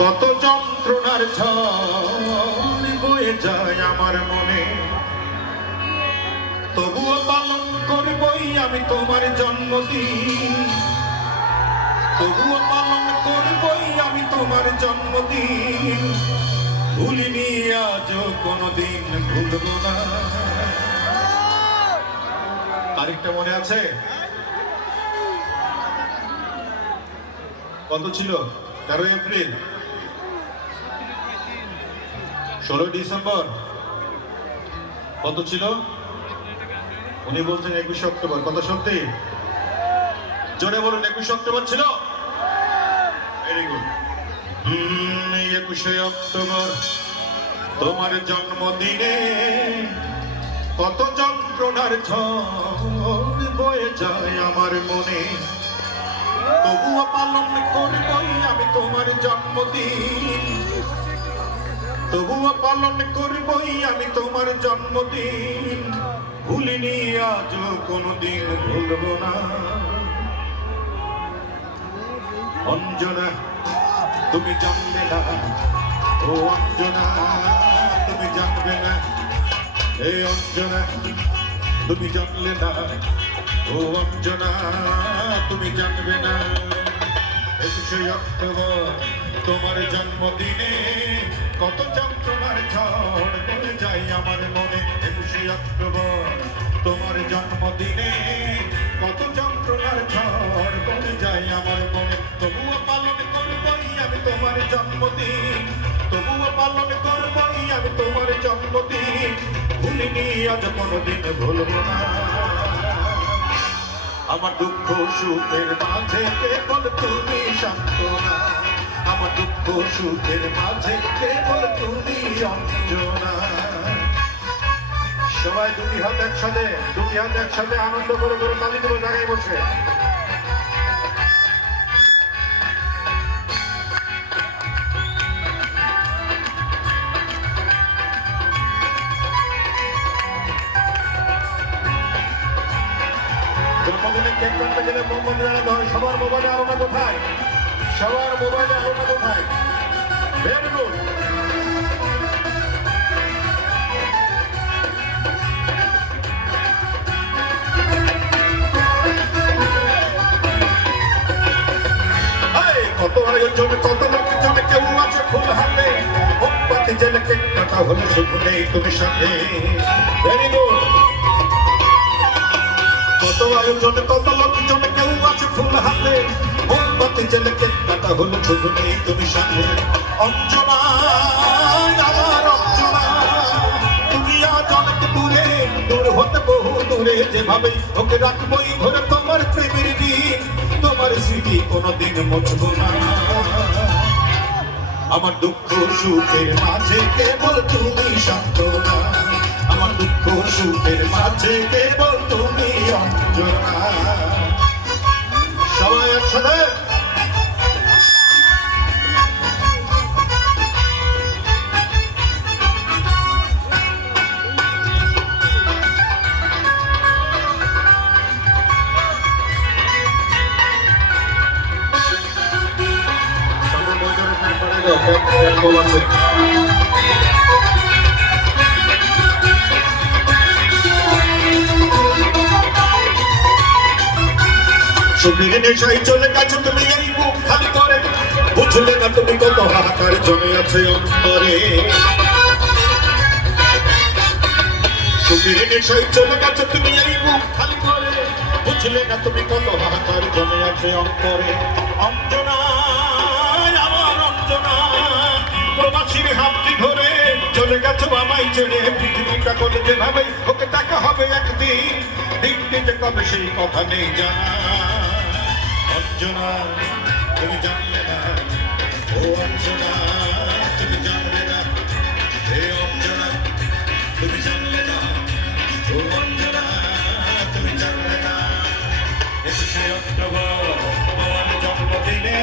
কত যন্ত্রণার ঝড় বয়ে যায় আমার মনে, তবুও পালন করবই আমি তোমার জন্মদিন, তবুও পালন করবই আমি তোমার জন্মদিন। ভুলিনি আজও কোনোদিন ভুলবো না। তারিখটা মনে আছে? কত ছিল? 13 এপ্রিল, 16 ডিসেম্বর, কত ছিল? উনি বলছেন 21 অক্টোবর। কত সত্যি? জোরে বলুন, 21 অক্টোবর ছিল। Very good. 21 অক্টোবর তোমার জন্মদিনে কত যন্ত্রণার ঝড় বয়ে যায় আমার মনে, তবুও পালন করবই আমি তোমার জন্মদিন, তবুও পালন করবই আমি তোমার জন্মদিন। ভুলিনি আজও কোনোদিন ভুলবো না। অঞ্জনা তুমি জানবে না, ও অঞ্জনা তুমি জানবে না, এই অঞ্জনা তুমি জানলে না, ও অঞ্জনা তুমি জানবে না। 21 অক্টোবর তোমার জন্মদিনে কত যন্ত্রণার ঝড় বয়ে যায় আমার মনে। 21 অক্টোবর তোমার জন্মদিনে কত যন্ত্রণার ঝড় বয়ে যায় আমার মনে, তবুও পালন করবই আমি তোমার জন্মদিন, তবুও পালন করবই আমি তোমার জন্মদিন। ভুলিনি আজ কোনোদিন ভুলবো না। আমার দুঃখ সুখের মাঝে কেবল তুমি সান্ত্বনা, আমার দুঃখ সুখের মাঝে কেবল তুমি অঞ্জনা। সবাই দুটি হাত একসাথে আনন্দ করে করে তালি দেবো জায়গায় বসে। জন্মদিনে কেক কাটতে গেলে মোমবাতি জ্বালাতে হয়। সবার মোবাইলে আলোটা কোথায়? সবার মোবাইলে আলোটা কোথায়? Very good. কত আয়োজন, কত লোকজন, কেউ আছে ফুল হাতে, মোমবাতি জ্বেলে কেক কাটা হলো, শুধু নেই তুমি সাথে। Very good. কত আয়োজন, কত লোকজন, কেউ আছে ফুল হাতে, মোমবাতি জ্বেলে কেক কাটা হলো, শুধু নেই তুমি সাথে। অঞ্জনা আমার অঞ্জনা, তুমি আজ অনেক দূরে, দূর হতে বহু দূরে, যেভাবে ওকে রাখবোই ধরে তোমার প্রেমের দিন, তোমার স্মৃতি কোনোদিন মুছবো না। আমার দুঃখ সুখের মাঝে কেবল তুমি সান্ত্বনা, আমার দুঃখ সুখের মাঝে কেবল তুমি অঞ্জনা। সবাই একসাথে। সুখের নেশায় চলে গেছো তুমি এই বুক খালি করে, বুঝলে না তুমি কত হাহাকার জমে আছে অন্তরে। সুখের নেশায় চলে গেছো তুমি এই বুক খালি করে, বুঝলে না তুমি কত হাহাকার জমে আছে অন্তরে। অঞ্জনা আমার অঞ্জনা, প্রবাসীর হাতটি ধরে চলে গেছো আমায় ছেড়ে, পৃথিবীটা করে যেভাবে ওকে দেখা হবে একদিন, দিনটি যে কবে সেই কথা নেই জানা। অঞ্জনা তুমি জানলে না, ও অঞ্জনা তুমি জানলে না, হে অঞ্জনা তুমি জানলে না, ও অঞ্জনা তুমি জানলে না। 21 অক্টোবর তোমার জন্মদিনে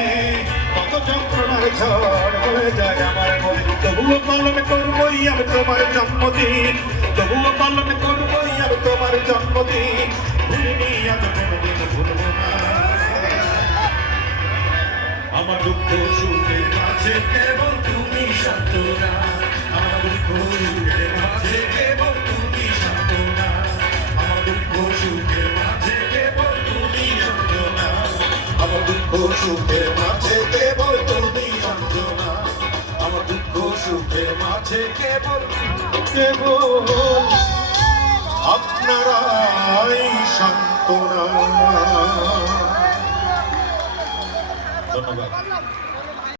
কত যন্ত্রণার ঝড় বয়ে যায় আমার মনে, তবুও পালন করবই আমি তোমার জন্মদিন, তবুও পালন করবই আমি তোমার জন্মদিন। ভুলিনি আজ কোনোদিন ভুলবো না। আমার দুঃখ সুখের মাঝে কেবল তুমি সান্ত্বনা, আমার দুঃখ সুখের মাঝে কেবল তুমি সান্ত্বনা, আমার দুঃখ সুখের মাঝে কেবল তুমি সান্ত্বনা, আমার দুঃখ সুখের মাঝে কেবল তুমি সান্ত্বনা, আমার দুঃখ সুখের মাঝে কেবল কেবল আপনারাই সান্ত্বনা। ধন্যবাদ।